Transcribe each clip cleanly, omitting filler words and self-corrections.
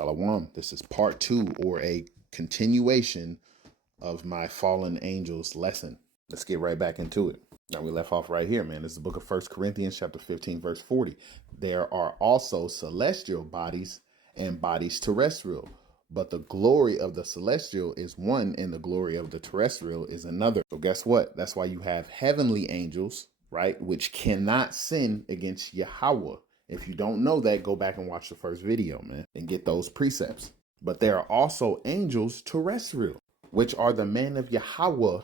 Shalom. This is part 2, or a continuation of my fallen angels lesson. Let's get right back into it. Now we left off right here, man. This is the book of 1 Corinthians chapter 15, verse 40. There are also celestial bodies and bodies terrestrial, but the glory of the celestial is one and the glory of the terrestrial is another. So guess what? That's why you have heavenly angels, right? Which cannot sin against Yahweh. If you don't know that, go back and watch the first video, man, and get those precepts. But there are also angels terrestrial, which are the men of Yahweh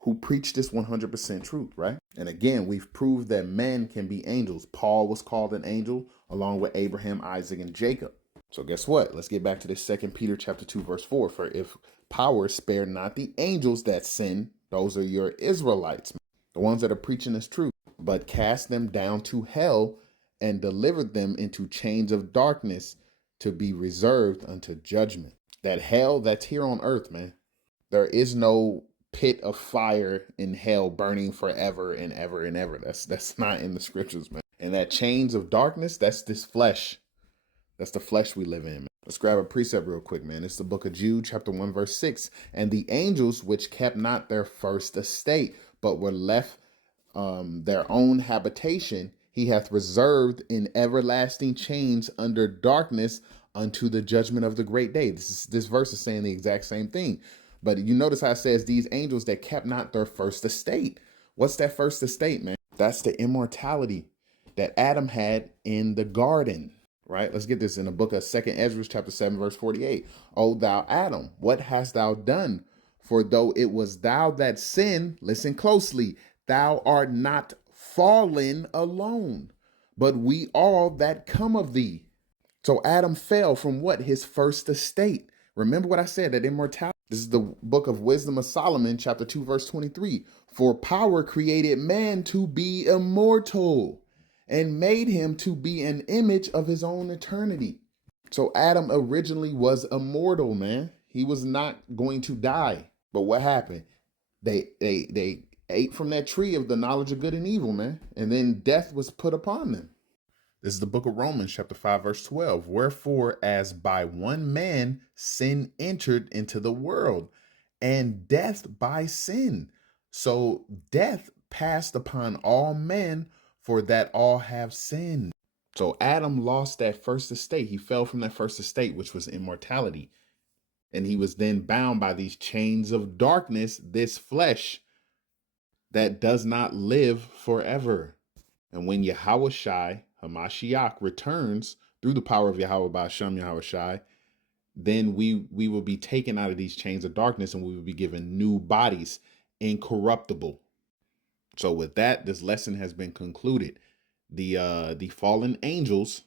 who preach this 100% truth, right? And again, we've proved that men can be angels. Paul was called an angel along with Abraham, Isaac, and Jacob. So guess what? Let's get back to this 2 Peter chapter 2, verse 4. For if power spare not the angels that sin, those are your Israelites, man, the ones that are preaching this truth, but cast them down to hell and delivered them into chains of darkness to be reserved unto judgment. That hell, that's here on earth, man. There is no pit of fire in hell burning forever and ever and ever. That's not in the scriptures, man. And that chains of darkness, that's this flesh. That's the flesh we live in, man. Let's grab a precept real quick, man. It's the book of Jude, chapter 1, verse 6. And the angels which kept not their first estate, but were left their own habitation, he hath reserved in everlasting chains under darkness unto the judgment of the great day. This verse is saying the exact same thing. But you notice how it says these angels that kept not their first estate. What's that first estate, man? That's the immortality that Adam had in the garden, right? Let's get this in the book of 2 Ezra chapter 7, verse 48. O thou Adam, what hast thou done? For though it was thou that sinned, listen closely, thou art not fallen alone, but we all that come of thee. So Adam fell from what? His first estate. Remember what I said, that immortality. This is the book of Wisdom of Solomon, chapter 2, verse 23. For power created man to be immortal and made him to be an image of his own eternity. So Adam originally was immortal, man. He was not going to die. But what happened? They ate from that tree of the knowledge of good and evil, man. And then death was put upon them. This is the book of Romans, chapter 5, verse 12. Wherefore, as by one man sin entered into the world, and death by sin. So death passed upon all men, for that all have sinned. So Adam lost that first estate. He fell from that first estate, which was immortality. And he was then bound by these chains of darkness, this flesh that does not live forever. And when Yahweh Shai, Hamashiach, returns through the power of Yahweh Ba'ashem Yahweh Shai, then we will be taken out of these chains of darkness and we will be given new bodies, incorruptible. So with that, this lesson has been concluded. The fallen angels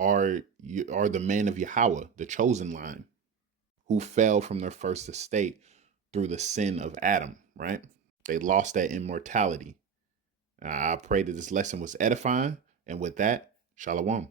are the men of Yahweh, the chosen line, who fell from their first estate through the sin of Adam, right? They lost that immortality. I pray that this lesson was edifying. And with that, Shalom.